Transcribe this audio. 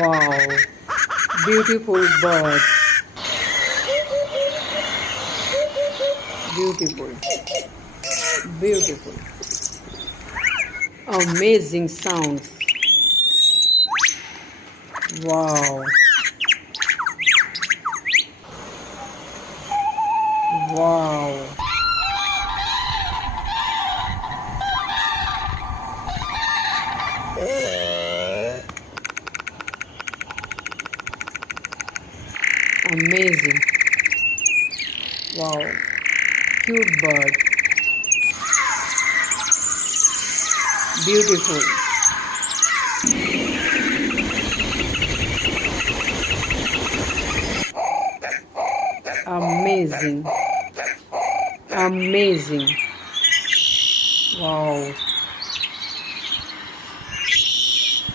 Wow, beautiful bird, beautiful, beautiful, amazing sounds. Wow, wow, amazing. Wow, cute bird, beautiful, amazing, amazing. Wow.